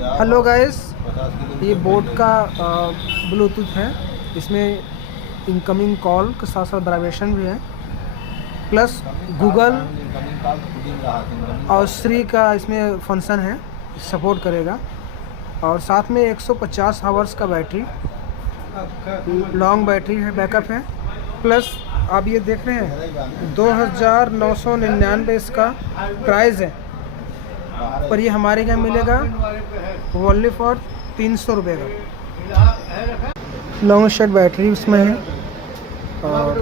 Hello guys, ये boat का Bluetooth है। इसमें इनकमिंग कॉल के साथ साथ वाइब्रेशन भी है, प्लस गूगल और श्री का इसमें फंक्शन है, सपोर्ट करेगा। और साथ में 150 आवर्स का बैटरी, लॉन्ग बैटरी है, बैकअप है। प्लस आप ये देख रहे हैं 2999 इसका प्राइस है, पर ये हमारे यहाँ मिलेगा ओनली फॉर 300 रुपये का। लॉन्ग शॉट बैटरी उसमें है और